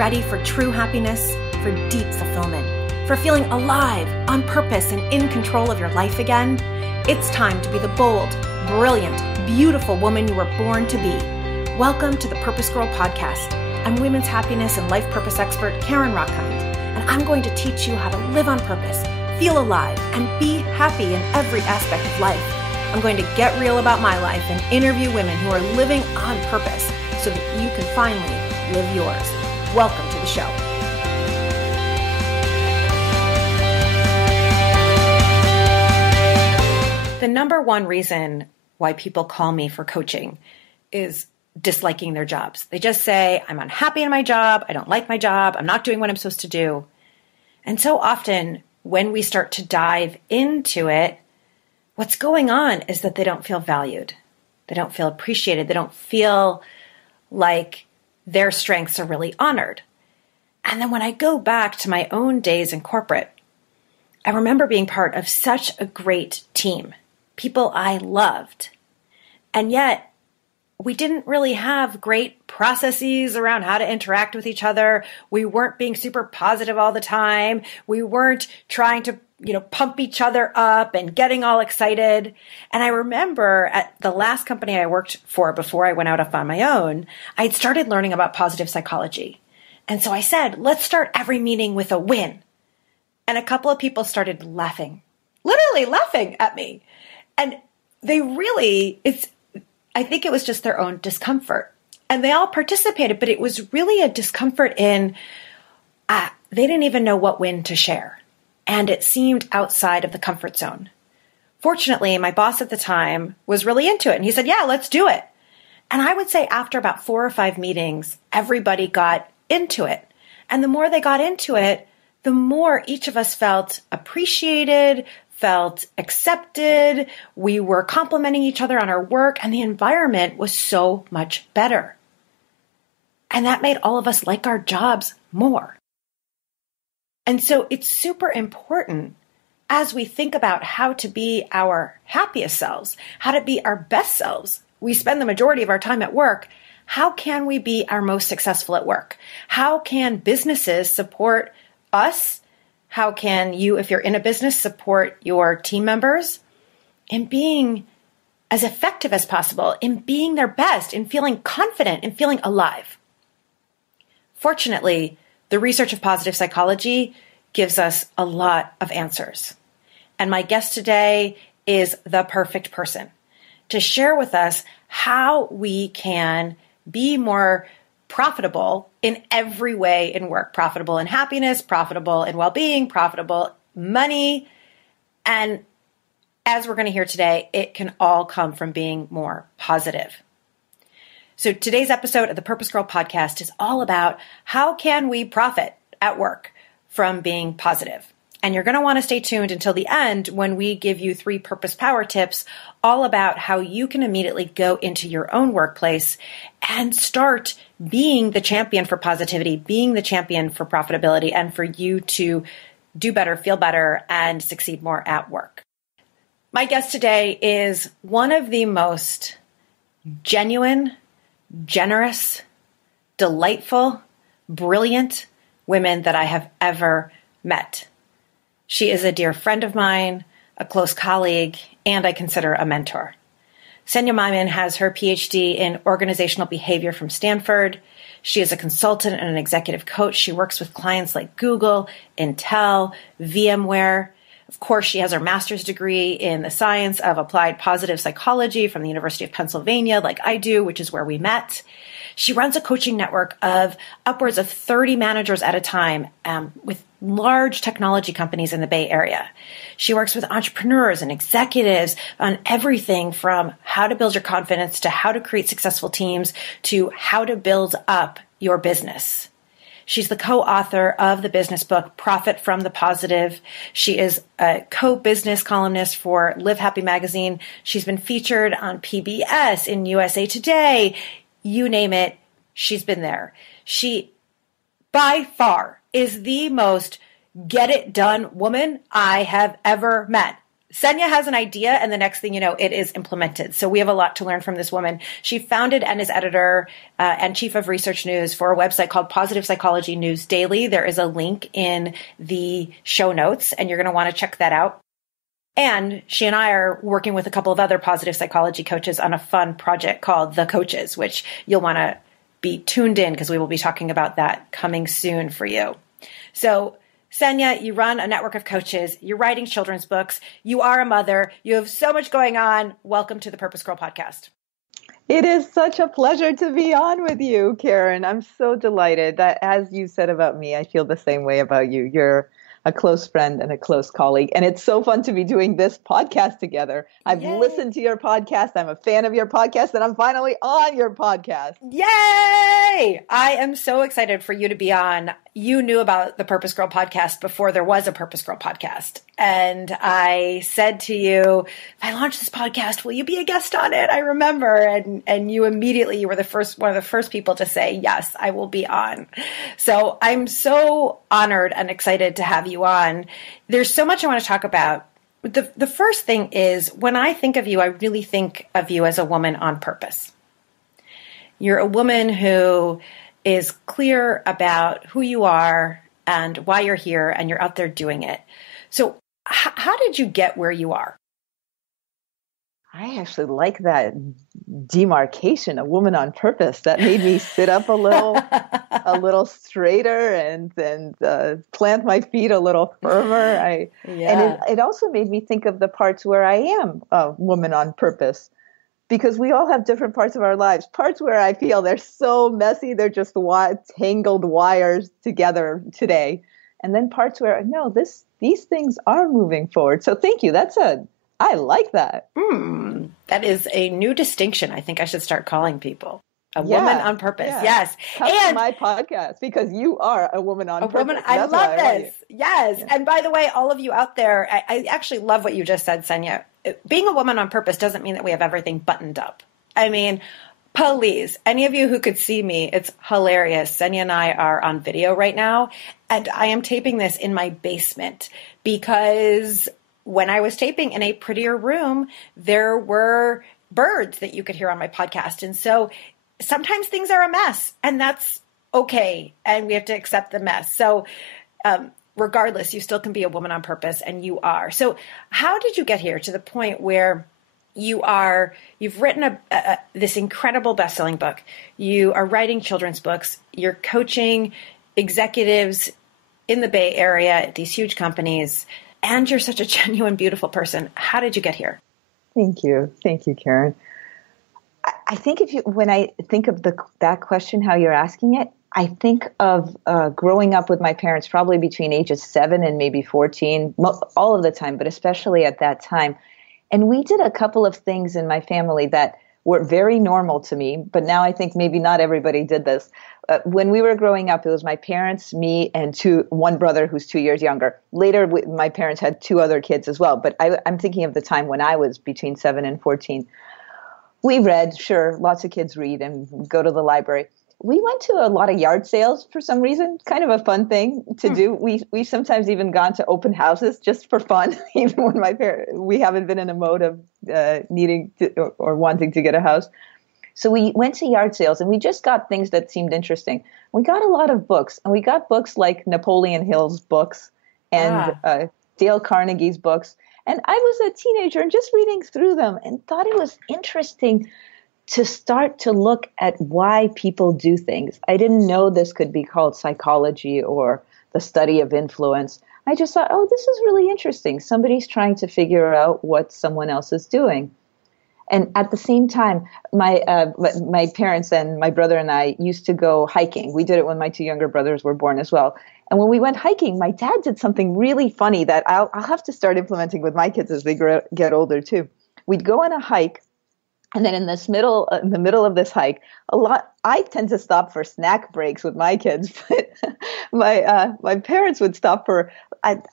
ready for true happiness, for deep fulfillment, for feeling alive, on purpose, and in control of your life again? It's time to be the bold, brilliant, beautiful woman you were born to be. Welcome to the PurposeGirl podcast. I'm women's happiness and life purpose expert Karen Rockhind, and I'm going to teach you how to live on purpose, feel alive, and be happy in every aspect of life. I'm going to get real about my life and interview women who are living on purpose so that you can finally live yours. Welcome to the show. The number one reason why people call me for coaching is disliking their jobs. They just say, I'm unhappy in my job, I don't like my job, I'm not doing what I'm supposed to do. And so often when we start to dive into it, what's going on is that they don't feel valued. They don't feel appreciated. They don't feel like their strengths are really honored. And then when I go back to my own days in corporate, I remember being part of such a great team, people I loved. And yet we didn't really have great processes around how to interact with each other. We weren't being super positive all the time. We weren't trying to pump each other up and getting all excited. And I remember at the last company I worked for before I went out on my own, I'd started learning about positive psychology. And so I said, let's start every meeting with a win. And a couple of people started laughing, literally laughing at me. And they really, I think it was just their own discomfort. And they all participated, but it was really a discomfort in, they didn't even know what win to share. And it seemed outside of the comfort zone. Fortunately, my boss at the time was really into it. And he said, yeah, let's do it. And I would say after about 4 or 5 meetings, everybody got into it. And the more they got into it, the more each of us felt appreciated, felt accepted. We were complimenting each other on our work, and the environment was so much better. And that made all of us like our jobs more. And so it's super important as we think about how to be our happiest selves, how to be our best selves. We spend the majority of our time at work. How can we be our most successful at work? How can businesses support us? How can you, if you're in a business, support your team members in being as effective as possible, in being their best, in feeling confident, in feeling alive? Fortunately, the research of positive psychology gives us a lot of answers. And my guest today is the perfect person to share with us how we can be more profitable in every way in work, profitable in happiness, profitable in well-being, profitable money. And as we're going to hear today, it can all come from being more positive. So today's episode of the PurposeGirl podcast is all about how can we profit at work from being positive. And you're going to want to stay tuned until the end when we give you 3 purpose power tips all about how you can immediately go into your own workplace and start being the champion for positivity, being the champion for profitability, and for you to do better, feel better, and succeed more at work. My guest today is one of the most genuine, generous, delightful, brilliant women that I have ever met. She is a dear friend of mine, a close colleague, and I consider a mentor. Senia Maymin has her Ph.D. in organizational behavior from Stanford. She is a consultant and an executive coach. She works with clients like Google, Intel, VMware. Of course, she has her master's degree in the science of applied positive psychology from the University of Pennsylvania, like I do, which is where we met. She runs a coaching network of upwards of 30 managers at a time with large technology companies in the Bay Area. She works with entrepreneurs and executives on everything from how to build your confidence to how to create successful teams to how to build up your business. She's the co-author of the business book, Profit from the Positive. She is a co-business columnist for Live Happy magazine. She's been featured on PBS, in USA Today, you name it, she's been there. She, by far, is the most get-it-done woman I have ever met. Senia has an idea, and the next thing you know, it is implemented. So we have a lot to learn from this woman. She founded and is editor and chief of research news for a website called Positive Psychology News Daily. There is a link in the show notes, and you're going to want to check that out. And she and I are working with a couple of other positive psychology coaches on a fun project called The Coaches, which you'll want to be tuned in because we will be talking about that coming soon for you. So Senia, you run a network of coaches. You're writing children's books. You are a mother. You have so much going on. Welcome to the Purpose Girl podcast. It is such a pleasure to be on with you, Karen. I'm so delighted that, as you said about me, I feel the same way about you. You're a close friend and a close colleague. And it's so fun to be doing this podcast together. I've listened to your podcast. I'm a fan of your podcast, and I'm finally on your podcast. Yay! I am so excited for you to be on. You knew about the Purpose Girl podcast before there was a Purpose Girl podcast. And I said to you, if I launch this podcast, will you be a guest on it? I remember. And you immediately, you were one of the first people to say, yes, I will be on. So I'm so honored and excited to have you on. There's so much I want to talk about. The first thing is, when I think of you, I really think of you as a woman on purpose. You're a woman who is clear about who you are and why you're here, and you're out there doing it. So how did you get where you are? I actually like that demarcation, a woman on purpose. That made me sit up a little straighter and plant my feet a little firmer. And it also made me think of the parts where I am a woman on purpose, because we all have different parts of our lives. Parts where I feel they're so messy, they're just tangled wires together today. And then parts where, no, these things are moving forward. So thank you. I like that. That is a new distinction I think I should start calling people. A woman on purpose. Yeah. Yes. Come to my podcast, because you are a woman on purpose. I love this. Yes. Yeah. And by the way, all of you out there, I actually love what you just said, Senia. Being a woman on purpose doesn't mean that we have everything buttoned up. I mean, please, any of you who could see me, it's hilarious. Senia and I are on video right now, and I am taping this in my basement because when I was taping in a prettier room, there were birds that you could hear on my podcast. And so sometimes things are a mess, and that's okay. And we have to accept the mess. So regardless, you still can be a woman on purpose, and you are. So how did you get here to the point where you've written this incredible best-selling book, you are writing children's books, you're coaching executives in the Bay Area at these huge companies, and you're such a genuine, beautiful person. How did you get here? Thank you. Thank you, Karen. I think when I think of that question, how you're asking it, I think of growing up with my parents probably between ages 7 and maybe 14, all of the time, but especially at that time. And we did a couple of things in my family that were very normal to me, but now I think maybe not everybody did this. When we were growing up, it was my parents, me, and one brother who's 2 years younger. Later, my parents had 2 other kids as well, but I'm thinking of the time when I was between 7 and 14. We read, sure, lots of kids read and go to the library. We went to a lot of yard sales for some reason, kind of a fun thing to do. We sometimes even gone to open houses just for fun, even when we haven't been in a mode of needing to, or wanting to get a house. So we went to yard sales and we just got things that seemed interesting. We got a lot of books, and we got books like Napoleon Hill's books and Dale Carnegie's books. And I was a teenager and just reading through them and thought it was interesting to start to look at why people do things. I didn't know this could be called psychology or the study of influence. I just thought, oh, this is really interesting. Somebody's trying to figure out what someone else is doing. And at the same time, my parents and my brother and I used to go hiking. We did it when my 2 younger brothers were born as well. And when we went hiking, my dad did something really funny that I'll have to start implementing with my kids as they get older too. We'd go on a hike, and then in the middle of this hike, I tend to stop for snack breaks with my kids, but my parents would stop for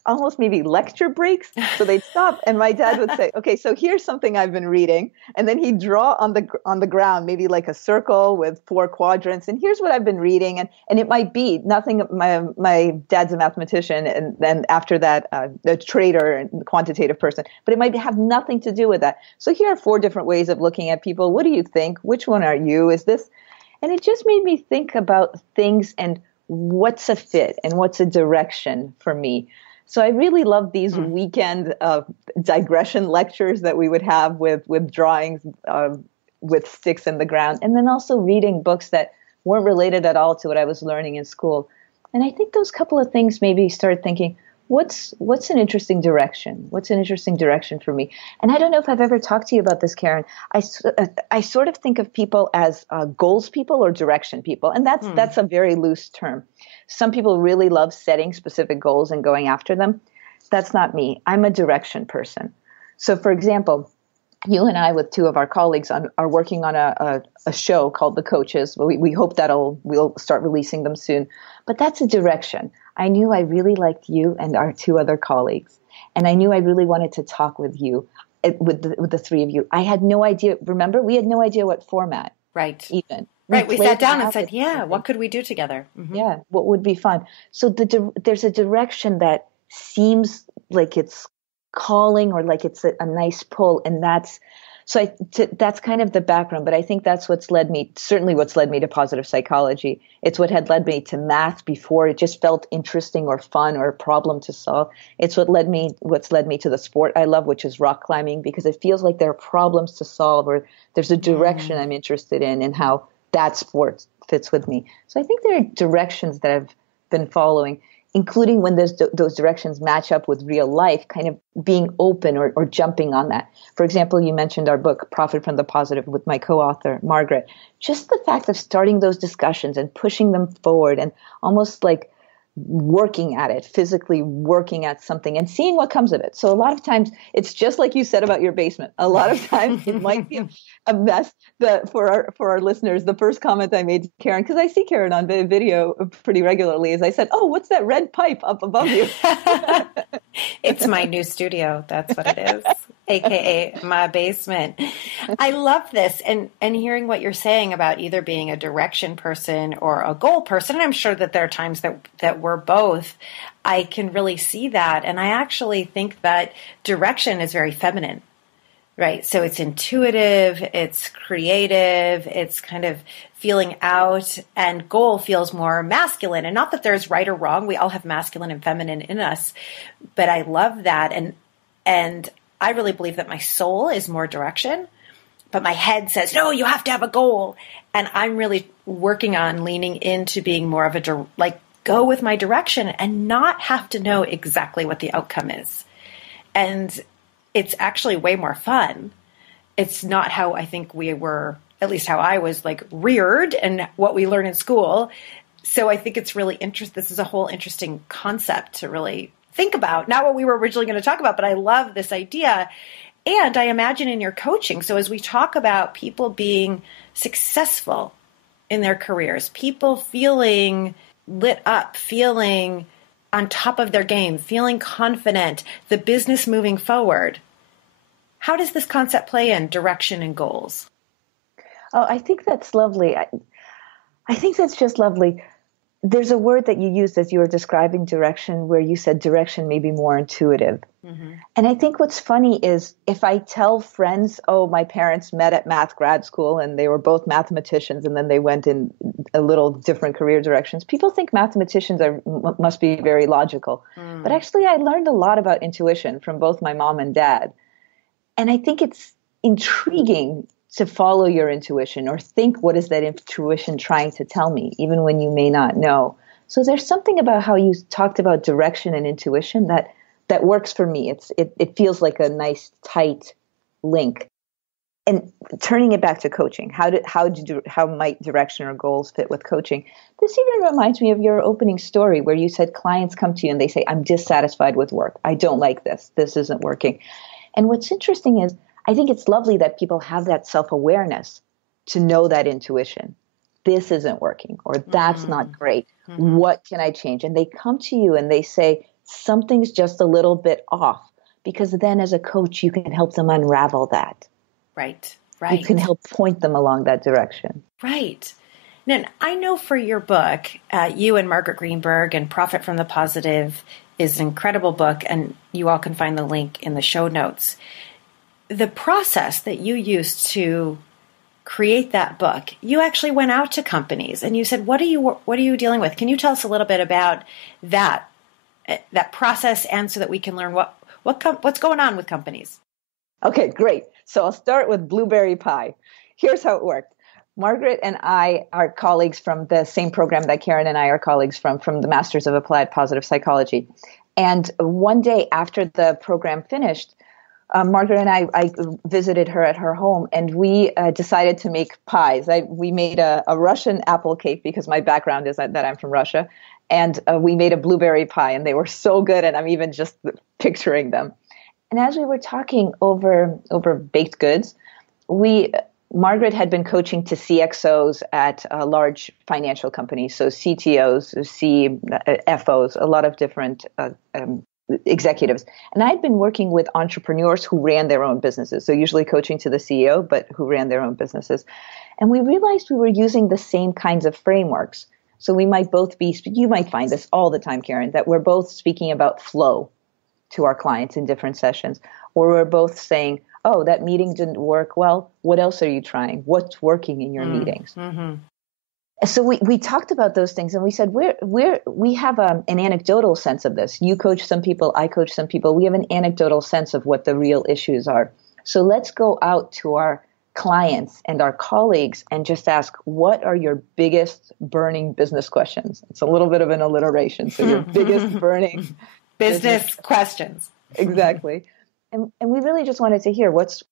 almost maybe lecture breaks. So they'd stop, and my dad would say, "Okay, so here's something I've been reading," and then he'd draw on the ground, maybe like a circle with 4 quadrants, and here's what I've been reading, and it might be nothing. My dad's a mathematician, and then after that, a trader and quantitative person, but it might have nothing to do with that. So here are 4 different ways of looking at people. What do you think? Which one are you? Is this? And it just made me think about things and what's a fit and what's a direction for me. So I really love these weekend digression lectures that we would have with drawings with sticks in the ground, and then also reading books that weren't related at all to what I was learning in school. And I think those couple of things made me start thinking, what's an interesting direction? What's an interesting direction for me? And I don't know if I've ever talked to you about this, Karen. I sort of think of people as goals people or direction people. And that's a very loose term. Some people really love setting specific goals and going after them. That's not me. I'm a direction person. So for example, you and I, with 2 of our colleagues, are working on a show called The Coaches. We hope we'll start releasing them soon. But that's a direction. I knew I really liked you and our 2 other colleagues. And I knew I really wanted to talk with you, with the 3 of you. I had no idea. Remember, we had no idea what format. Right. Even. Right. We sat down and said, what could we do together? Mm-hmm. Yeah. What would be fun? So there's a direction that seems like it's calling or like it's a nice pull. And that's kind of the background, but I think that's what's led me to positive psychology. It's what had led me to math before. It just felt interesting or fun or a problem to solve. It's what's led me to the sport I love, which is rock climbing, because it feels like there are problems to solve or there's a direction I'm interested in and how that sport fits with me. So I think there are directions that I've been following, including when those directions match up with real life, kind of being open or jumping on that. For example, you mentioned our book, Profit from the Positive, with my co-author, Margaret. Just the fact of starting those discussions and pushing them forward and almost like working at it, physically working at something and seeing what comes of it. So a lot of times it's just like you said about your basement. A lot of times it might be a mess. For our listeners, the first comment I made to Karen, because I see Karen on video pretty regularly, is I said, "Oh, what's that red pipe up above you?" It's my new studio. That's what it is. AKA my basement. I love this. And hearing what you're saying about either being a direction person or a goal person, and I'm sure that there are times that we're both, I can really see that. And I actually think that direction is very feminine, right? So it's intuitive, it's creative, it's kind of feeling out, and goal feels more masculine. And not that there's right or wrong. We all have masculine and feminine in us, but I love that. And I really believe that my soul is more direction, but my head says, no, you have to have a goal. And I'm really working on leaning into being more of go with my direction and not have to know exactly what the outcome is. And it's actually way more fun. It's not how I think we were, at least how I was reared and what we learn in school. So I think it's really interesting. This is a whole interesting concept to really think about, not what we were originally going to talk about, but I love this idea. And I imagine in your coaching, so as we talk about people being successful in their careers, people feeling lit up, feeling on top of their game, feeling confident, the business moving forward, how does this concept play in direction and goals? Oh, I think that's lovely. I think that's just lovely. There's a word that you used as you were describing direction where you said direction may be more intuitive. Mm-hmm. And I think what's funny is if I tell friends, oh, my parents met at math grad school and they were both mathematicians and then they went in a little different career directions, people think mathematicians must be very logical. Mm. But actually, I learned a lot about intuition from both my mom and dad. And I think it's intriguing to follow your intuition or think, what is that intuition trying to tell me, even when you may not know. So there's something about how you talked about direction and intuition that works for me. It feels like a nice, tight link. And turning it back to coaching, how might direction or goals fit with coaching? This even reminds me of your opening story where you said clients come to you and they say, I'm dissatisfied with work. I don't like this. This isn't working. And what's interesting is I think it's lovely that people have that self-awareness to know that intuition. this isn't working or that's not great. Mm-hmm. What can I change? And they come to you and they say, something's just a little bit off, because then as a coach, you can help them unravel that. Right. You can help point them along that direction. Right. Now, I know for your book, you and Margaret Greenberg and Profit from the Positive is an incredible book, and you all can find the link in the show notes. The process that you used to create that book, you actually went out to companies and you said, what are you dealing with? Can you tell us a little bit about that process, and so that we can learn what's going on with companies? Okay, great. So I'll start with blueberry pie. Here's how it worked. Margaret and I are colleagues from the same program that Karen and I are colleagues from the Masters of Applied Positive Psychology. And one day after the program finished, Margaret and I visited her at her home, and we decided to make pies. We made a Russian apple cake, because my background is that I'm from Russia. And we made a blueberry pie, and they were so good, and I'm even just picturing them. And as we were talking over baked goods, Margaret had been coaching to CXOs at large financial companies, so CTOs, CFOs, a lot of different executives. And I'd been working with entrepreneurs who ran their own businesses, so usually coaching to the CEO, but who ran their own businesses. And we realized we were using the same kinds of frameworks. So we might both you might find this all the time, Karen, that we're both speaking about flow to our clients in different sessions, or we're both saying, oh, that meeting didn't work well. What else are you trying? What's working in your meetings? Mm-hmm. So we talked about those things, and we said, we have an anecdotal sense of this. You coach some people, I coach some people. We have an anecdotal sense of what the real issues are. So let's go out to our clients and our colleagues and just ask, what are your biggest burning business questions? It's a little bit of an alliteration. So your biggest burning business questions. Exactly. And we really just wanted to hear what's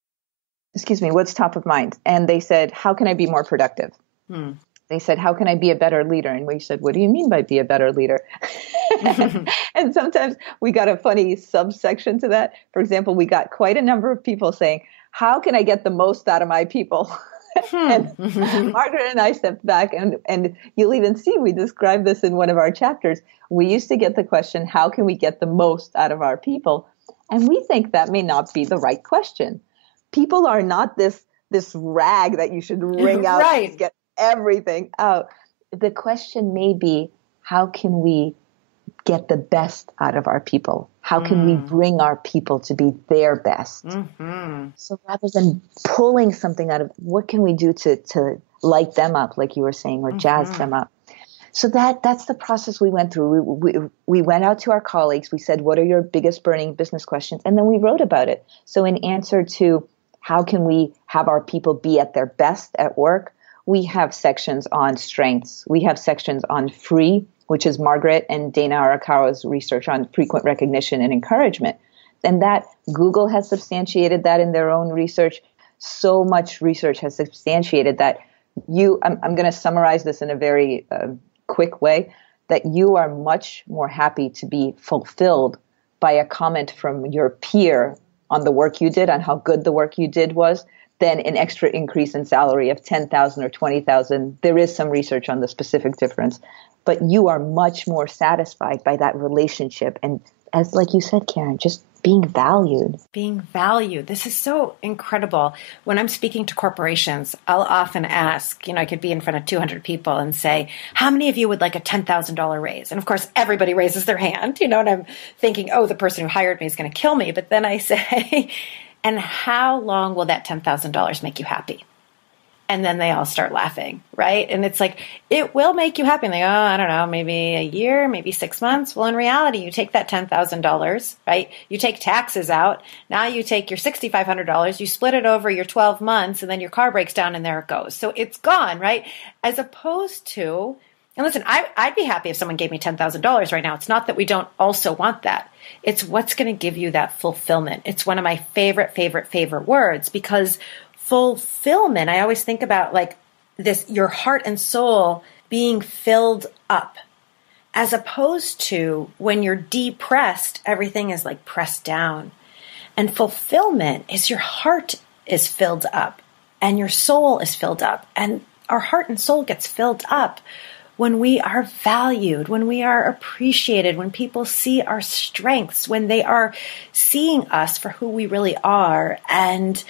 top of mind. And they said, how can I be more productive? They said, how can I be a better leader? And we said, what do you mean by be a better leader? And sometimes we got a funny subsection to that. For example, we got quite a number of people saying, how can I get the most out of my people? And Margaret and I stepped back, and you'll even see we described this in one of our chapters. We used to get the question, how can we get the most out of our people? And we think that may not be the right question. People are not this rag that you should wring out right. and get everything out. The question may be, how can we get the best out of our people? How can we bring our people to be their best? Mm-hmm. So rather than pulling something out of, what can we do to light them up, like you were saying, or jazz them up? So that's the process we went through. We went out to our colleagues. We said, what are your biggest burning business questions? And then we wrote about it. So in answer to how can we have our people be at their best at work, we have sections on strengths. We have sections on free, which is Margaret and Dana Arakawa's research on frequent recognition and encouragement. And that Google has substantiated that in their own research. So much research has substantiated that I'm going to summarize this in a very quick way, that you are much more happy to be fulfilled by a comment from your peer on the work you did, on how good the work you did was, than an extra increase in salary of $10,000 or $20,000. There is some research on the specific difference, but you are much more satisfied by that relationship. And as like you said, Karen, just being valued. Being valued. This is so incredible. When I'm speaking to corporations, I'll often ask, I could be in front of 200 people and say, how many of you would like a $10,000 raise? And of course, everybody raises their hand, and I'm thinking, oh, the person who hired me is going to kill me. But then I say, and how long will that $10,000 make you happy? And then they all start laughing, right? And it's like, it will make you happy. And they go, I don't know, maybe a year, maybe 6 months. Well, in reality, you take that $10,000, right? You take taxes out. Now you take your $6,500, you split it over your 12 months, and then your car breaks down and there it goes. So it's gone, right? As opposed to, and listen, I'd be happy if someone gave me $10,000 right now. It's not that we don't also want that. It's what's going to give you that fulfillment. It's one of my favorite words, because fulfillment, I always think about like this, your heart and soul being filled up, as opposed to when you're depressed, everything is like pressed down. And fulfillment is your heart is filled up and your soul is filled up. And our heart and soul gets filled up when we are valued, when we are appreciated, when people see our strengths, when they are seeing us for who we really are and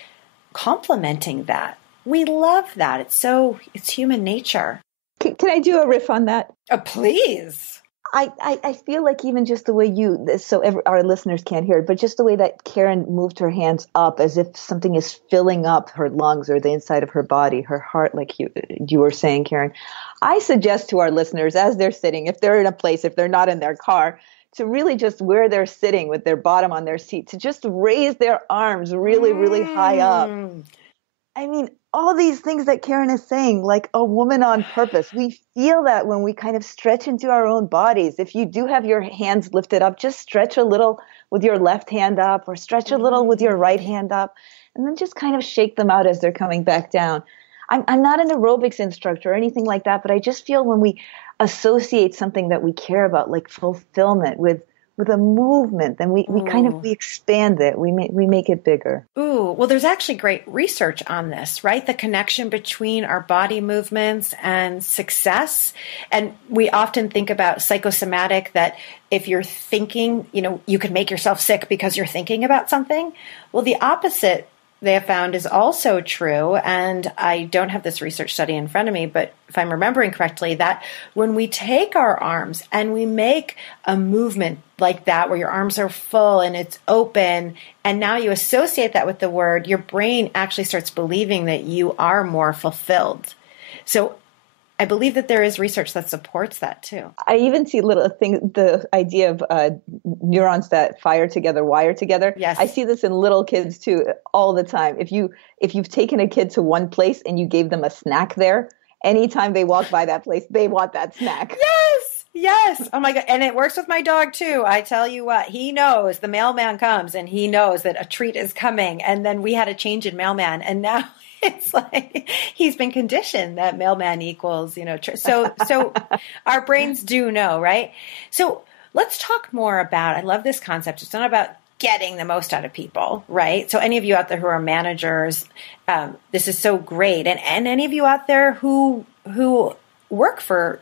complimenting that. We love that. It's human nature. Can I do a riff on that? Please. I feel like even just the way our listeners can't hear it, but just the way that Karen moved her hands up as if something is filling up her lungs or the inside of her body, her heart, like you were saying, Karen. I suggest to our listeners as they're sitting, if they're in a place, if they're not in their car, to really just where they're sitting with their bottom on their seat, to just raise their arms really, really high up. I mean, all these things that Karen is saying, like a woman on purpose, we feel that when we kind of stretch into our own bodies. If you do have your hands lifted up, just stretch a little with your left hand up or stretch a little with your right hand up, and then just kind of shake them out as they're coming back down. I'm not an aerobics instructor or anything like that, but I just feel when we associate something that we care about, like fulfillment, with a movement, then we expand it. We make it bigger. Ooh, well, there's actually great research on this, right? The connection between our body movements and success. And we often think about psychosomatic, that if you're thinking, you could make yourself sick because you're thinking about something. Well, the opposite they have found is also true. And I don't have this research study in front of me, but if I'm remembering correctly, that when we take our arms and we make a movement like that, where your arms are full and it's open, and now you associate that with the word, your brain actually starts believing that you are more fulfilled. So I believe that there is research that supports that too. I even see little things, the idea of neurons that fire together, wire together. Yes. I see this in little kids too, all the time. If you've taken a kid to one place and you gave them a snack there, anytime they walk by that place, they want that snack. Yes. Oh my God. And it works with my dog too. I tell you what, he knows the mailman comes and he knows that a treat is coming. And then we had a change in mailman, and now it's like he's been conditioned that mailman equals, so our brains do know, right? So let's talk more about, I love this concept. It's not about getting the most out of people, right? So any of you out there who are managers, this is so great. And any of you out there who work for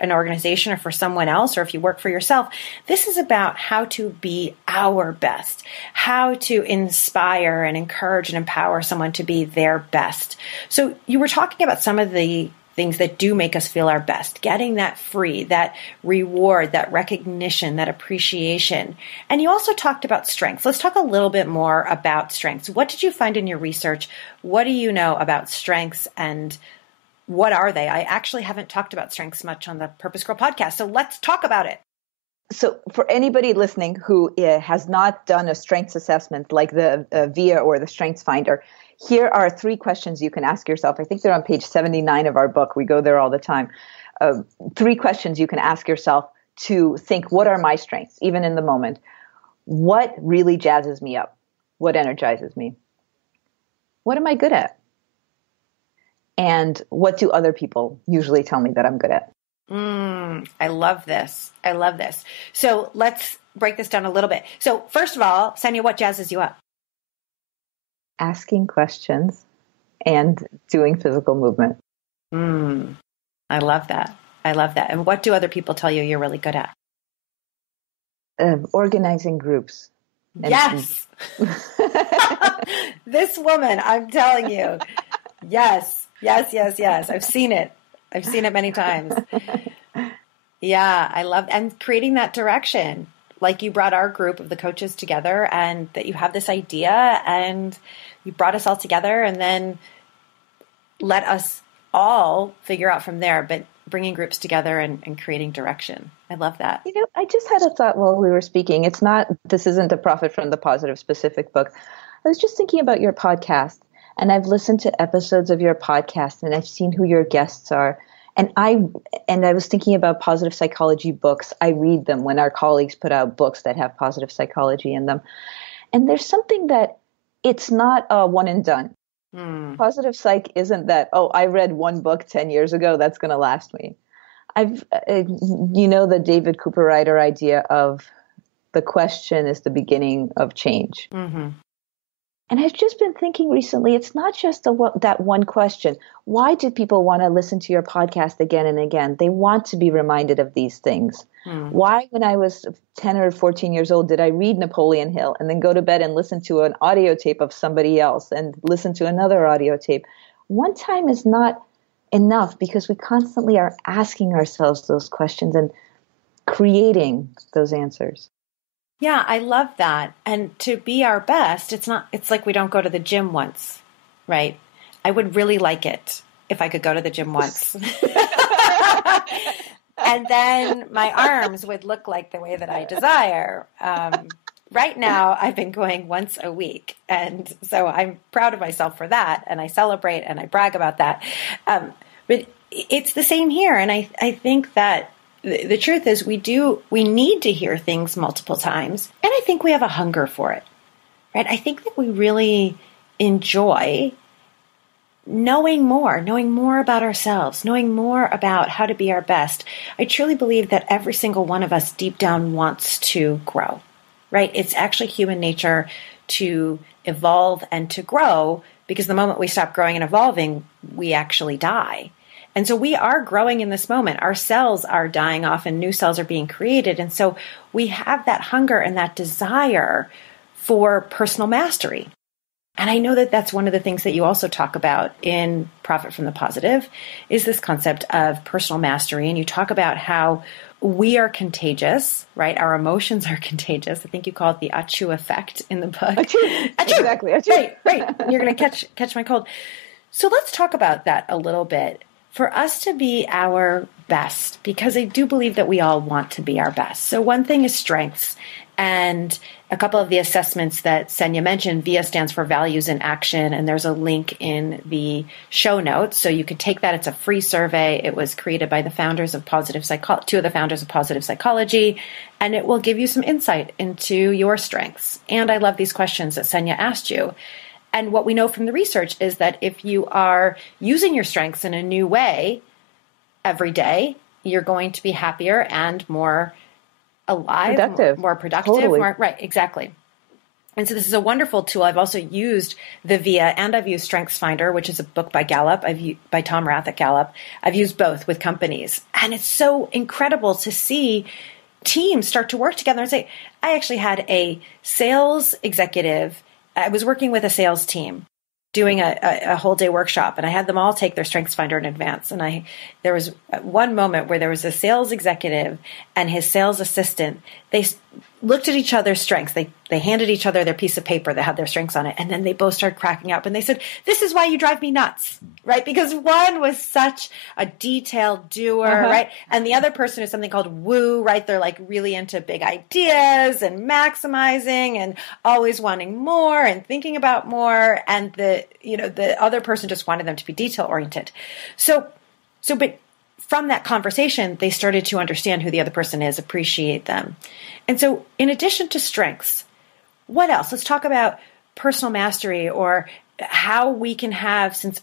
an organization or for someone else, or if you work for yourself, this is about how to be our best, how to inspire and encourage and empower someone to be their best. So you were talking about some of the things that do make us feel our best, getting that free, that reward, that recognition, that appreciation. And you also talked about strengths. Let's talk a little bit more about strengths. What did you find in your research? What do you know about strengths, and what are they? I actually haven't talked about strengths much on the PurposeGirl podcast, so let's talk about it. So for anybody listening who has not done a strengths assessment like the VIA or the Strengths Finder, here are 3 questions you can ask yourself. I think they're on page 79 of our book. We go there all the time. 3 questions you can ask yourself to think, what are my strengths, even in the moment? What really jazzes me up? What energizes me? What am I good at? And what do other people usually tell me that I'm good at? I love this. So let's break this down a little bit. So first of all, Senia, what jazzes you up? Asking questions and doing physical movement. I love that. And what do other people tell you you're really good at? Organizing groups. Yes. This woman, I'm telling you. Yes. I've seen it many times. Yeah, I love, and creating that direction. Like you brought our group of the coaches together, and that you have this idea and you brought us all together, and then let us all figure out from there, but bringing groups together and creating direction. I love that. I just had a thought while we were speaking. This isn't a Profit from the Positive specific book. I was just thinking about your podcast. And I've listened to episodes of your podcast, and I've seen who your guests are. And I was thinking about positive psychology books. I read them when our colleagues put out books that have positive psychology in them. And there's something that it's not a one and done. Positive psych isn't that, I read one book 10 years ago, that's going to last me. The David Cooper Ryder idea of the question is the beginning of change. And I've just been thinking recently, it's not just that one question. Why do people want to listen to your podcast again and again? They want to be reminded of these things. Why, when I was 10 or 14 years old, did I read Napoleon Hill and then go to bed and listen to an audio tape of somebody else and listen to another audio tape? One time is not enough because we constantly are asking ourselves those questions and creating those answers. Yeah, I love that. And to be our best, it's like we don't go to the gym once, right? I would really like it if I could go to the gym once. And then my arms would look like the way that I desire. Right now, I've been going once a week. And so I'm proud of myself for that. And I celebrate and I brag about that. But it's the same here. And I think that the truth is we need to hear things multiple times. And I think we have a hunger for it, right? I think that we really enjoy knowing more about ourselves, knowing more about how to be our best. I truly believe that every single one of us deep down wants to grow, right? It's actually human nature to evolve and to grow, because the moment we stop growing and evolving, we actually die. And so we are growing in this moment. Our cells are dying off and new cells are being created. And so we have that hunger and that desire for personal mastery. And I know that that's one of the things that you also talk about in Profit from the Positive is this concept of personal mastery. And you talk about how we are contagious, right? Our emotions are contagious. I think you call it the achoo effect in the book. Achoo. Exactly. Achoo. Right. You're going to catch my cold. So let's talk about that a little bit. For us to be our best, because I do believe that we all want to be our best. So one thing is strengths. And a couple of the assessments that Senia mentioned, VIA stands for Values in Action, and there's a link in the show notes. So you could take that. It's a free survey. It was created by the founders of two of the founders of Positive Psychology, and it will give you some insight into your strengths. And I love these questions that Senia asked you. And what we know from the research is that if you are using your strengths in a new way every day, you're going to be happier and more alive, more productive. Totally. Right, exactly. And so this is a wonderful tool. I've also used the VIA and I've used StrengthsFinder, which is a book by Gallup, by Tom Rath at Gallup. I've used both with companies. And it's so incredible to see teams start to work together and say, I actually had a sales executive. I was working with a sales team doing a whole day workshop, and I had them all take their StrengthsFinder in advance. And there was one moment where there was a sales executive and his sales assistant. They looked at each other's strengths. They handed each other their piece of paper that had their strengths on it. And then they both started cracking up and they said, this is why you drive me nuts, right? Because one was such a detailed doer, right? And the other person is something called woo, right? They're like really into big ideas and maximizing and always wanting more and thinking about more. And the other person just wanted them to be detail oriented. But from that conversation, they started to understand who the other person is, appreciate them. And so in addition to strengths, what else? Let's talk about personal mastery, or how we can have, since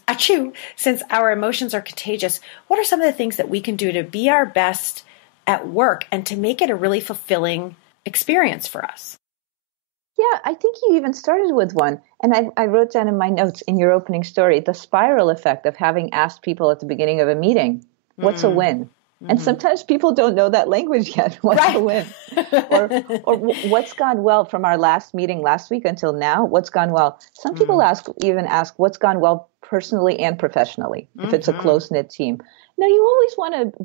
our emotions are contagious, what are some of the things that we can do to be our best at work and to make it a really fulfilling experience for us? Yeah, I think you even started with one. And I wrote down in my notes in your opening story, the spiral effect of having asked people at the beginning of a meeting, what's a win? And sometimes people don't know that language yet. What's a win? or what's gone well from our last meeting last week until now? What's gone well? Some people even ask what's gone well personally and professionally, if it's a close-knit team. Now, you always want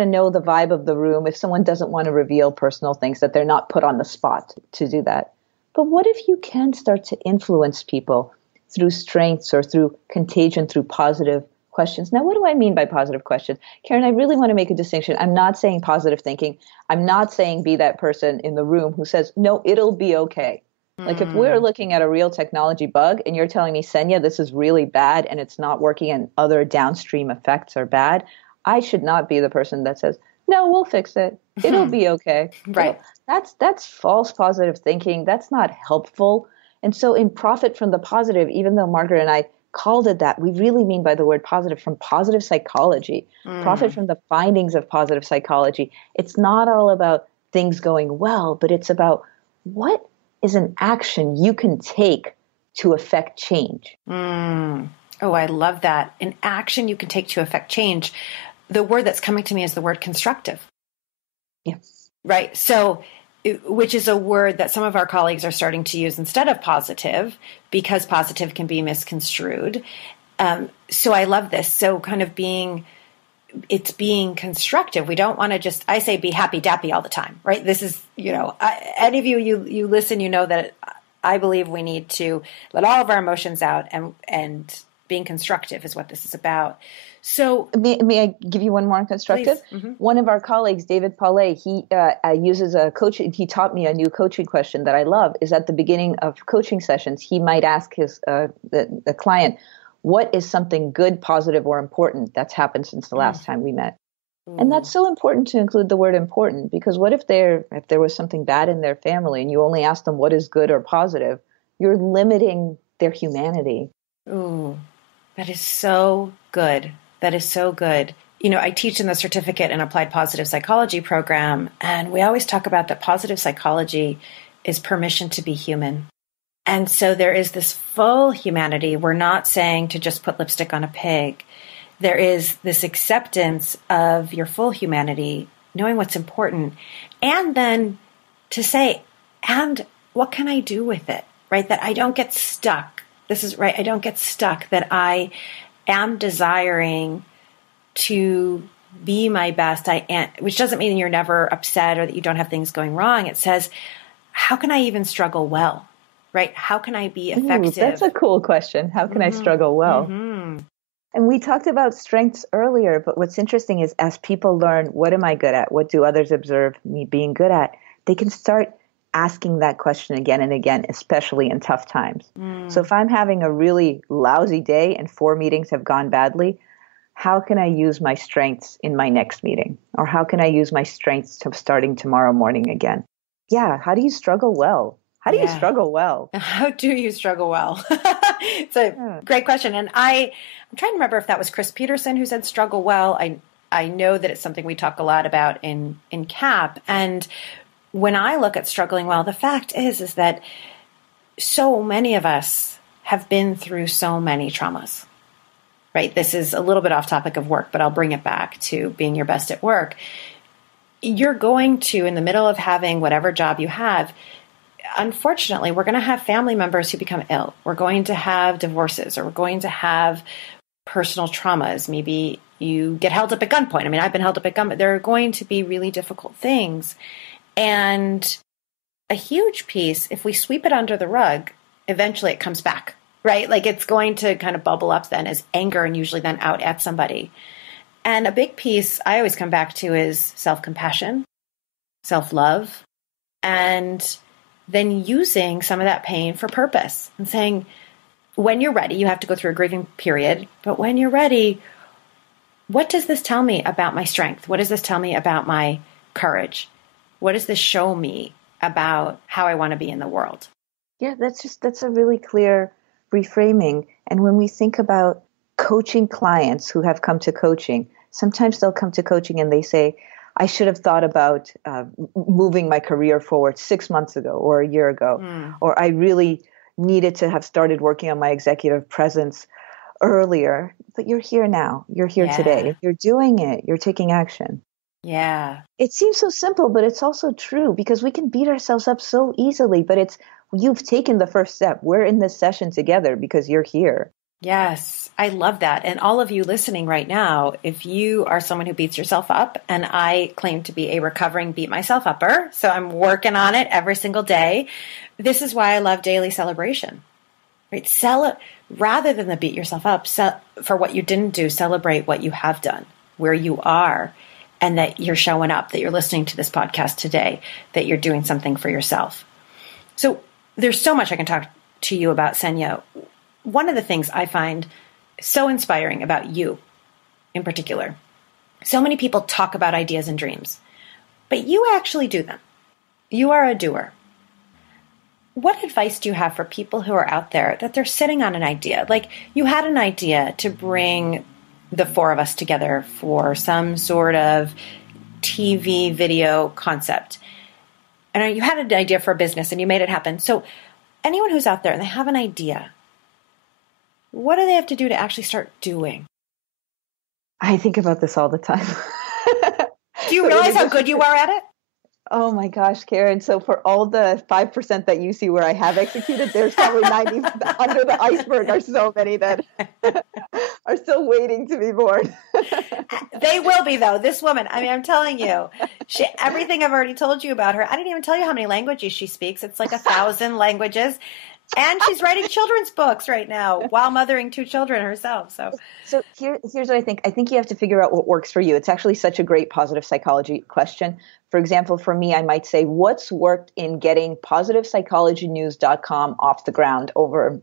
to know the vibe of the room if someone doesn't want to reveal personal things, that they're not put on the spot to do that. But what if you can start to influence people through strengths or through contagion, through positive questions? Now, what do I mean by positive questions? Karen, I really want to make a distinction. I'm not saying positive thinking. I'm not saying be that person in the room who says, no, it'll be okay. Like if we're looking at a real technology bug and you're telling me, Senia, this is really bad and it's not working and other downstream effects are bad, I should not be the person that says, no, we'll fix it. It'll be okay. Right. That's false positive thinking. That's not helpful. And so in Profit from the Positive, even though Margaret and I called it that, we really mean by the word positive from positive psychology, profit from the findings of positive psychology. It's not all about things going well, but it's about what is an action you can take to affect change. Oh, I love that. An action you can take to affect change. The word that's coming to me is the word constructive. Yes. Right. So, which is a word that some of our colleagues are starting to use instead of positive, because positive can be misconstrued. So I love this. So kind of being constructive. We don't want to just, I say, be happy dappy all the time, right? This is, any of you listen, that I believe we need to let all of our emotions out, and being constructive is what this is about. So may I give you one more on constructive? Mm-hmm. One of our colleagues, David Paulet, he uses a coaching. He taught me a new coaching question that I love. Is at the beginning of coaching sessions, he might ask his the client, "What is something good, positive, or important that's happened since the last time we met?" And that's so important to include the word important, because what if there was something bad in their family and you only ask them what is good or positive, you're limiting their humanity. Ooh, that is so good. That is so good. I teach in the Certificate in Applied Positive Psychology program, and we always talk about that positive psychology is permission to be human. And so there is this full humanity. We're not saying to just put lipstick on a pig. There is this acceptance of your full humanity, knowing what's important, and then to say, and what can I do with it, right? That I don't get stuck. This is right. I don't get stuck, that I am desiring to be my best. Which doesn't mean you're never upset or that you don't have things going wrong. It says, how can I even struggle well, right? How can I be effective? That's a cool question. How can I struggle well? Mm-hmm. And we talked about strengths earlier, but what's interesting is as people learn, what am I good at? What do others observe me being good at? They can start asking that question again and again, especially in tough times. So if I'm having a really lousy day and 4 meetings have gone badly, how can I use my strengths in my next meeting? Or how can I use my strengths to starting tomorrow morning again? Yeah. How do you struggle well? How do you struggle well? How do you struggle well? It's a great question. And I'm trying to remember if that was Chris Peterson who said struggle well. I know that it's something we talk a lot about in CAP. And when I look at struggling well, the fact is that so many of us have been through so many traumas, right? This is a little bit off topic of work, but I'll bring it back to being your best at work. You're going to, in the middle of having whatever job you have, unfortunately, we're going to have family members who become ill. We're going to have divorces, or we're going to have personal traumas. Maybe you get held up at gunpoint. I mean, I've been held up at gunpoint. There are going to be really difficult things. And a huge piece, if we sweep it under the rug, eventually it comes back, right? Like it's going to kind of bubble up then as anger and usually then out at somebody. And a big piece I always come back to is self-compassion, self-love, and then using some of that pain for purpose and saying, when you're ready, you have to go through a grieving period, but when you're ready, what does this tell me about my strength? What does this tell me about my courage? What does this show me about how I want to be in the world? Yeah, that's a really clear reframing. And when we think about coaching clients who have come to coaching, sometimes they'll come to coaching and they say, I should have thought about moving my career forward 6 months ago or a year ago, or I really needed to have started working on my executive presence earlier. But you're here now. You're here today. You're doing it. You're taking action. Yeah. It seems so simple, but it's also true, because we can beat ourselves up so easily, but you've taken the first step. We're in this session together because you're here. Yes, I love that. And all of you listening right now, if you are someone who beats yourself up, and I claim to be a recovering beat myself upper, so I'm working on it every single day. This is why I love daily celebration, right? Rather than the beat yourself up for what you didn't do, celebrate what you have done, where you are, and that you're showing up, that you're listening to this podcast today, that you're doing something for yourself. So there's so much I can talk to you about, Senia. One of the things I find so inspiring about you in particular, so many people talk about ideas and dreams, but you actually do them. You are a doer. What advice do you have for people who are out there that they're sitting on an idea? Like you had an idea to bring the 4 of us together for some sort of TV video concept. and you had an idea for a business and you made it happen. So anyone who's out there and they have an idea, what do they have to do to actually start doing? I think about this all the time. Do you realize how good you are at it? Oh my gosh, Karen. So for all the 5% that you see where I have executed, there's probably 90 under the iceberg are so many that are still waiting to be born. They will be, though. This woman, I mean, I'm telling you, everything I've already told you about her. I didn't even tell you how many languages she speaks. It's like 1,000 languages. And she's writing children's books right now while mothering 2 children herself. So here's what I think. I think you have to figure out what works for you. It's actually such a great positive psychology question. For example, for me, I might say, what's worked in getting positivepsychologynews.com off the ground over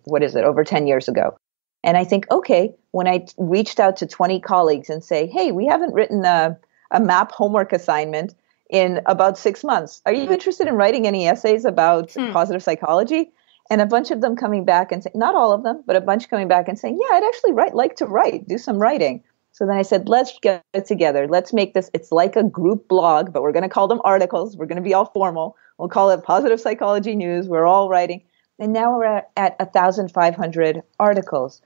10 years ago? And I think, okay, when I reached out to 20 colleagues and say, hey, we haven't written a map homework assignment in about 6 months. Are you interested in writing any essays about positive psychology? And a bunch of them coming back and saying, not all of them, but a bunch coming back and saying, yeah, I'd actually like to write, do some writing. So then I said, let's get it together. Let's make this, it's like a group blog, but we're going to call them articles. We're going to be all formal. We'll call it Positive Psychology News. We're all writing. And now we're at 1,500 articles.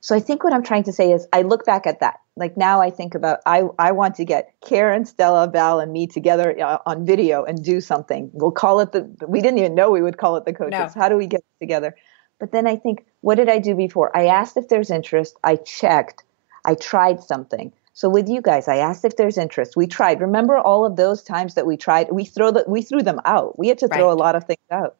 So I think what I'm trying to say is I look back at that. Like now I think about, I want to get Karen, Stella, Val, and me together on video and do something. We'll call it we didn't even know we would call it the coaches. No. How do we get together? But then I think, what did I do before? I asked if there's interest. I checked. I tried something. So with you guys, I asked if there's interest. We tried. Remember all of those times that we tried? We threw them out. We had to throw a lot of things out.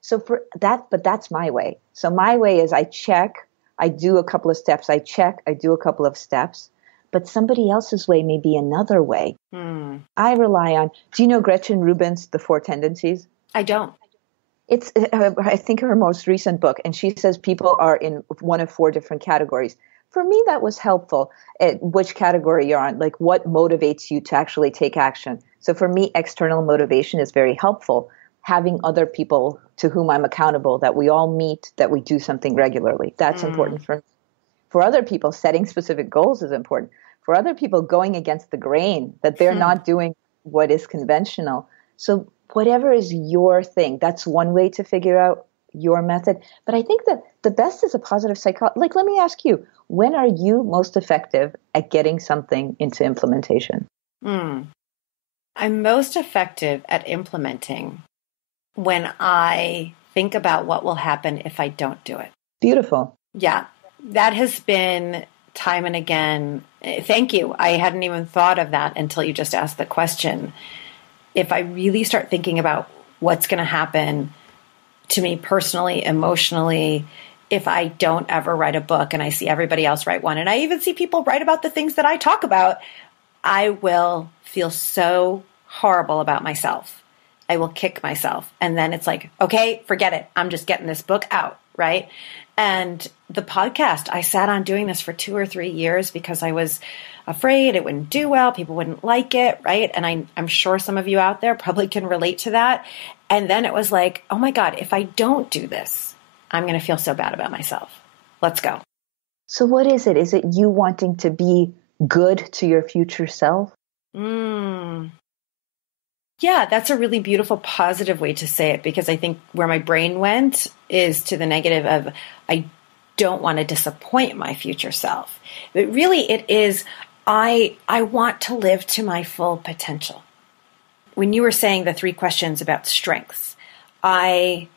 So for that, but that's my way. So my way is I check. I do a couple of steps. I check. I do a couple of steps. But somebody else's way may be another way. I rely on, do you know Gretchen Rubin's The 4 Tendencies? I don't. It's, I think, her most recent book. And she says people are in one of 4 different categories. For me, that was helpful. Which category you're on, like what motivates you to actually take action. So for me, external motivation is very helpful. Having other people to whom I'm accountable, that we all meet, that we do something regularly. That's important for me. For other people, setting specific goals is important. For other people, going against the grain, that they're not doing what is conventional. So whatever is your thing, that's one way to figure out your method. But I think that the best is a positive psychology. Like, let me ask you, when are you most effective at getting something into implementation? I'm most effective at implementing when I think about what will happen if I don't do it. Beautiful. Yeah, that has been time and again. Thank you. I hadn't even thought of that until you just asked the question. If I really start thinking about what's going to happen to me personally, emotionally, if I don't ever write a book and I see everybody else write one, and I even see people write about the things that I talk about, I will feel so horrible about myself. I will kick myself. And then it's like, okay, forget it. I'm just getting this book out, right? And the podcast, I sat on doing this for 2 or 3 years because I was afraid it wouldn't do well. People wouldn't like it, right? And I'm sure some of you out there probably can relate to that. And then it was like, oh my God, if I don't do this, I'm going to feel so bad about myself. Let's go. So what is it? Is it you wanting to be good to your future self? Yeah, that's a really beautiful, positive way to say it, because I think where my brain went is to the negative of, I don't want to disappoint my future self. But really it is, I want to live to my full potential. When you were saying the 3 questions about strengths, I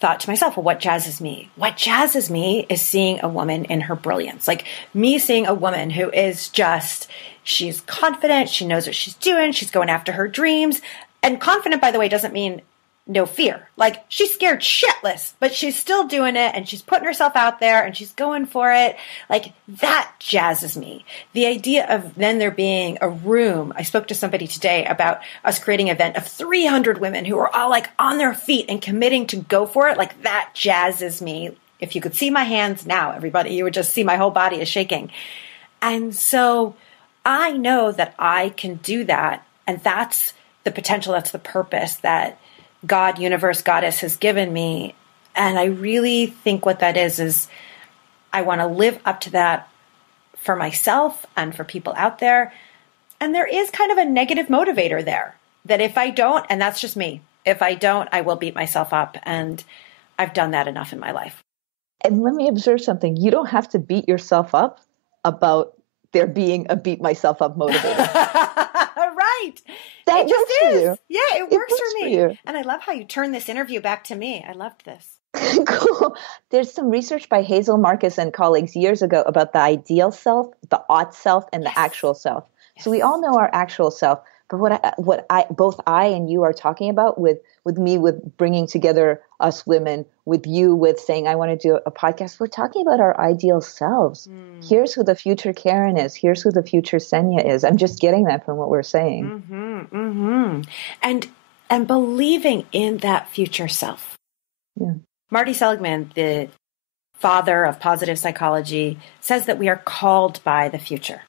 thought to myself, well, what jazzes me? What jazzes me is seeing a woman in her brilliance. Like me seeing a woman who is just, she's confident, she knows what she's doing, she's going after her dreams. And confident, by the way, doesn't mean no fear. Like she's scared shitless, but she's still doing it and she's putting herself out there and she's going for it. Like that jazzes me. The idea of then there being a room. I spoke to somebody today about us creating an event of 300 women who are all like on their feet and committing to go for it. Like that jazzes me. If you could see my hands now, everybody, you would just see my whole body is shaking. And so I know that I can do that. And that's the potential. That's the purpose that God, universe, goddess has given me. And I really think what that is I want to live up to that for myself and for people out there. And there is kind of a negative motivator there that if I don't, and that's just me, If I don't, I will beat myself up. And I've done that enough in my life. And let me observe something. You don't have to beat yourself up about there being a beat myself up motivator. Right. That it just works for you. Yeah, it works for me. you. And I love how you turned this interview back to me. I loved this. Cool. There's some research by Hazel Marcus and colleagues years ago about the ideal self, the ought self, and the actual self. So we all know our actual self, but both I and you are talking about with me, with bringing together us women, with you, with saying I want to do a podcast, we're talking about our ideal selves. Here's who the future Karen is. Here's who the future Senia is. I'm just getting that from what we're saying. And believing in that future self. Yeah. Marty Seligman, the father of positive psychology, says that we are called by the future.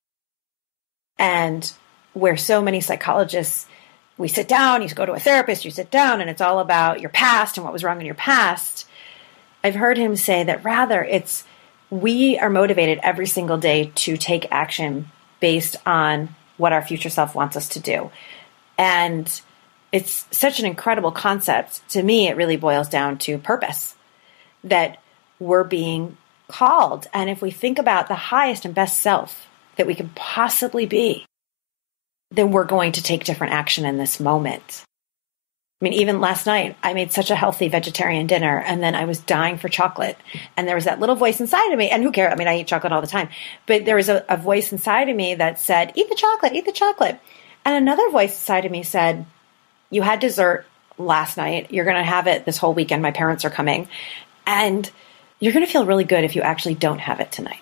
And where so many psychologists, we sit down, you go to a therapist, you sit down, and it's all about your past and what was wrong in your past. I've heard him say that rather we are motivated every single day to take action based on what our future self wants us to do. And it's such an incredible concept. To me, it really boils down to purpose, that we're being called. And if we think about the highest and best self that we can possibly be, then we're going to take different action in this moment. I mean, even last night, I made such a healthy vegetarian dinner, and then I was dying for chocolate. And there was that little voice inside of me, and who cares? I mean, I eat chocolate all the time. But there was a voice inside of me that said, eat the chocolate, eat the chocolate. And another voice inside of me said, you had dessert last night. You're going to have it this whole weekend. My parents are coming. And you're going to feel really good if you actually don't have it tonight.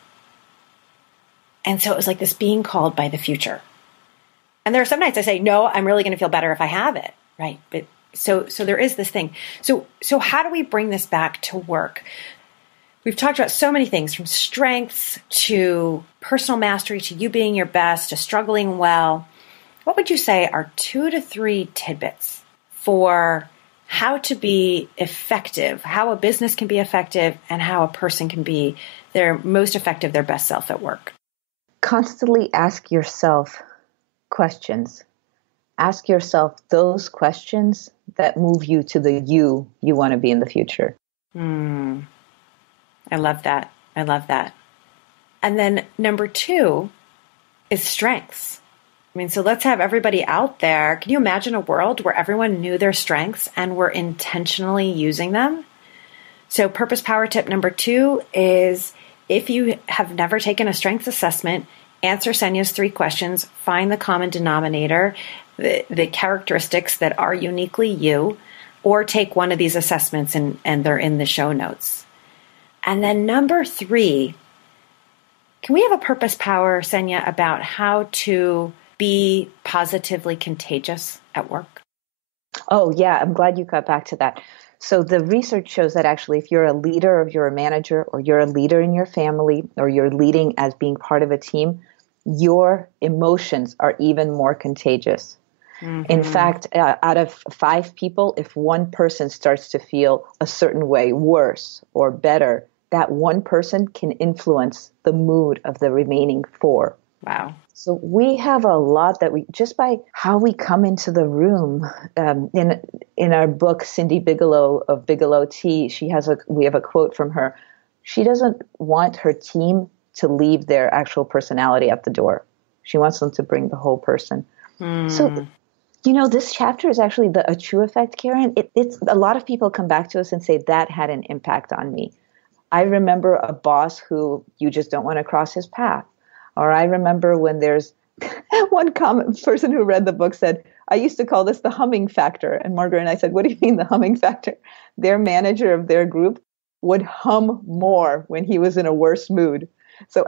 And so it was like this being called by the future. And there are some nights I say, no, I'm really going to feel better if I have it. Right. But so there is this thing. So how do we bring this back to work? We've talked about so many things, from strengths to personal mastery, to you being your best, to struggling well. What would you say are 2 to 3 tidbits for how to be effective, how a business can be effective, and how a person can be their most effective, their best self at work? Constantly ask yourself questions. Ask yourself those questions that move you to the you want to be in the future. I love that. I love that. And then number 2 is strengths. I mean, so let's have everybody out there. Can you imagine a world where everyone knew their strengths and were intentionally using them? So purpose power tip number 2 is, if you have never taken a strengths assessment, answer Senia's 3 questions, find the common denominator, the characteristics that are uniquely you, or take one of these assessments and they're in the show notes. And then number 3, can we have a purpose power, Senia, about how to be positively contagious at work? Oh, yeah. I'm glad you got back to that. So the research shows that actually if you're a leader, or you're a manager, or you're a leader in your family, or you're leading as being part of a team, your emotions are even more contagious. In fact, out of 5 people, if one person starts to feel a certain way, worse or better, that one person can influence the mood of the remaining 4. Wow. So we have a lot that we, just by how we come into the room, in our book, Cindy Bigelow of Bigelow Tea, we have a quote from her. She doesn't want her team to leave their actual personality at the door. She wants them to bring the whole person. So, this chapter is actually a true effect, Karen. It's a lot of people come back to us and say that had an impact on me. I remember a boss who you just don't want to cross his path. Or I remember when there's one person who read the book said, I used to call this the humming factor. And Margaret and I said, what do you mean the humming factor? Their manager of their group would hum more when he was in a worse mood. So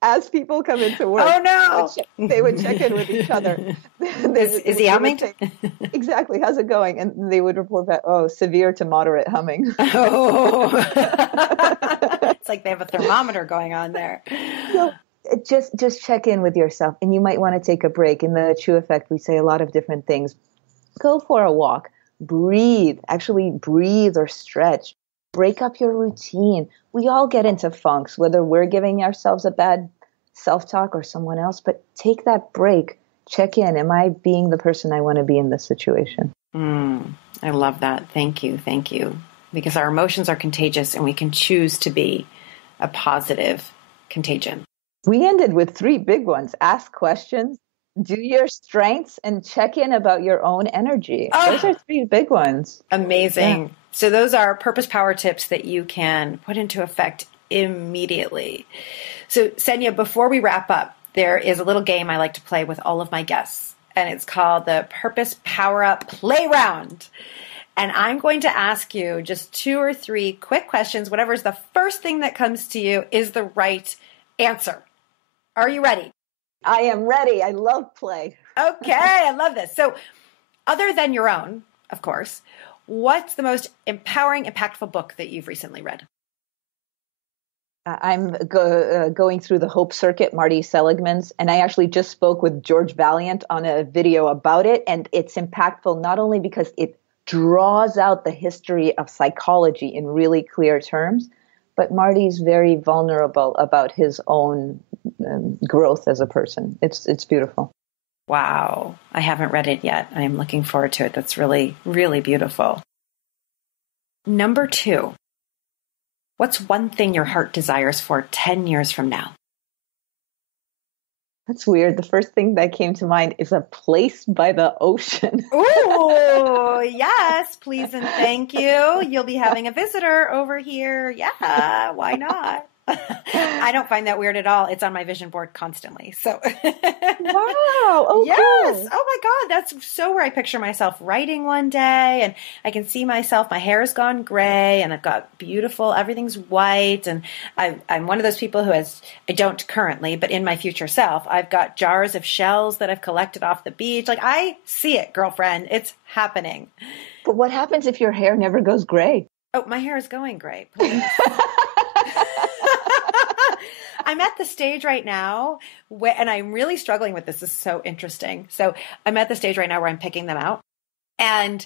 as people come into work, oh no, they would check in with each other. Is he humming? Exactly. How's it going? And they would report back, severe to moderate humming. Oh, it's like they have a thermometer going on there. So just check in with yourself, and you might want to take a break. In the True Effect, we say a lot of different things. Go for a walk, breathe or stretch. Break up your routine. We all get into funks, whether we're giving ourselves a bad self-talk or someone else, but take that break. Check in. Am I being the person I want to be in this situation? I love that. Thank you. Thank you. Because our emotions are contagious and we can choose to be a positive contagion. We ended with 3 big ones. Ask questions, do your strengths, and check in about your own energy. Those are 3 big ones. Amazing. Yeah. So those are purpose power tips that you can put into effect immediately. So Senia, before we wrap up, there is a little game I like to play with all of my guests, and it's called the Purpose Power Up Play Round. And I'm going to ask you just 2 or 3 quick questions. Whatever is the first thing that comes to you is the right answer. Are you ready? I am ready. I love play. Okay, I love this. So other than your own, of course, what's the most empowering, impactful book that you've recently read? I'm going through the Hope Circuit, Marty Seligman's, and I actually just spoke with George Valiant on a video about it, and it's impactful not only because it draws out the history of psychology in really clear terms, but Marty's very vulnerable about his own growth as a person. It's beautiful. Wow. I haven't read it yet. I am looking forward to it. That's really, really beautiful. Number 2. What's one thing your heart desires for 10 years from now? That's weird. The first thing that came to mind is a place by the ocean. Oh, yes. Please and thank you. You'll be having a visitor over here. Yeah, why not? I don't find that weird at all. It's on my vision board constantly. So, wow. Oh, yes. cool. Oh my God. That's so where I picture myself writing one day, and I can see myself, my hair's gone gray and I've got beautiful, everything's white. And I'm one of those people who I don't currently, but in my future self, I've got jars of shells that I've collected off the beach. Like, I see it, girlfriend. It's happening. But what happens if your hair never goes gray? Oh, my hair is going gray. Please. I'm at the stage right now and I'm really struggling with this. This is so interesting. So I'm at the stage right now where I'm picking them out, and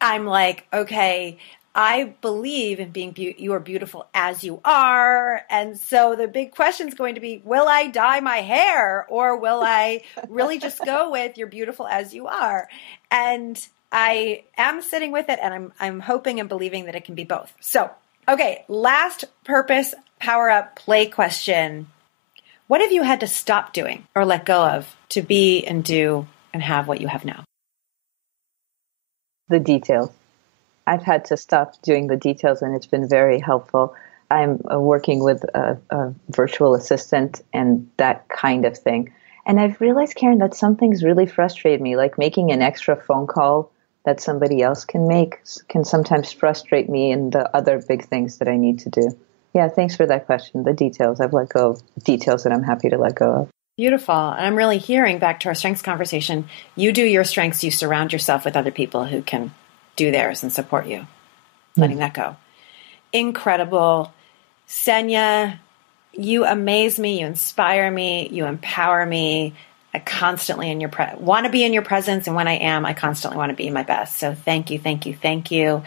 I'm like, okay, I believe in being you are beautiful as you are. And so the big question is going to be, will I dye my hair, or will I really just go with you're beautiful as you are? And I am sitting with it, and I'm hoping and believing that it can be both. So, okay, last purpose power up play question. What have you had to stop doing or let go of to be and do and have what you have now? The details. I've had to stop doing the details, and it's been very helpful. I'm working with a virtual assistant and that kind of thing. And I've realized, Karen, that some things really frustrate me, like making an extra phone call that somebody else can make can sometimes frustrate me in the other big things that I need to do. Yeah, thanks for that question. The details. I've let go of details that I'm happy to let go of. Beautiful. And I'm really hearing, back to our strengths conversation, you do your strengths, you surround yourself with other people who can do theirs and support you. Letting that go. Incredible. Senia, you amaze me, you inspire me, you empower me. I constantly want to be in your presence, and when I am, I constantly want to be my best. So thank you, thank you, thank you.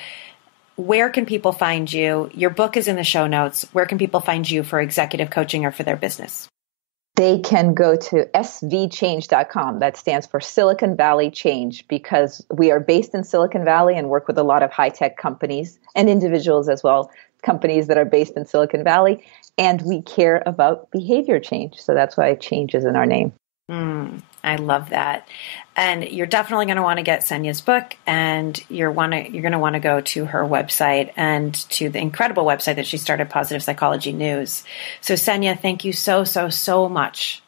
Where can people find you? Your book is in the show notes. Where can people find you for executive coaching or for their business? They can go to svchange.com. That stands for Silicon Valley Change, because we are based in Silicon Valley and work with a lot of high-tech companies and individuals as well, companies that are based in Silicon Valley. And we care about behavior change. So that's why change is in our name. I love that. And you're definitely going to want to get Senia's book, and you're going to want to go to her website and to the incredible website that she started, Positive Psychology News. So Senia, thank you so, so, so much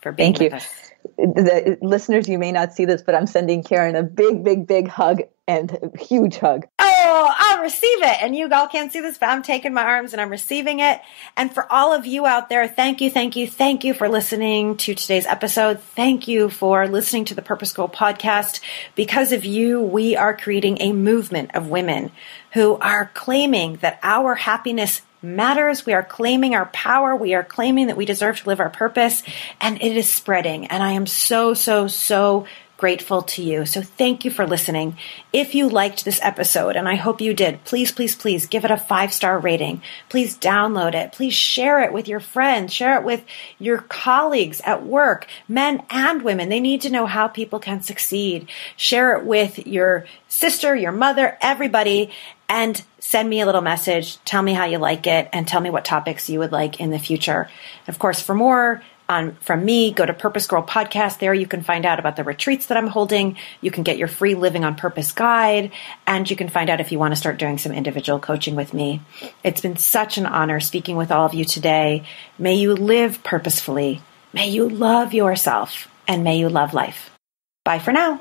for being with us. The listeners, you may not see this, but I'm sending Karen a big, big, big hug, and a huge hug. Oh, I'll receive it. And you all can't see this, but I'm taking my arms and I'm receiving it. And for all of you out there, thank you, thank you, thank you for listening to today's episode. Thank you for listening to the PurposeGirl podcast. Because of you, we are creating a movement of women who are claiming that our happiness matters. We are claiming our power. We are claiming that we deserve to live our purpose, and it is spreading. And I am so, so, so grateful to you. So thank you for listening. If you liked this episode, and I hope you did, please, please, please give it a 5-star rating. Please download it. Please share it with your friends. Share it with your colleagues at work, men and women. They need to know how people can succeed. Share it with your sister, your mother, everybody, and send me a little message. Tell me how you like it and tell me what topics you would like in the future. Of course, for more from me, go to Purpose Girl Podcast. There you can find out about the retreats that I'm holding. You can get your free Living on Purpose guide, and you can find out if you want to start doing some individual coaching with me. It's been such an honor speaking with all of you today. May you live purposefully. May you love yourself, and may you love life. Bye for now.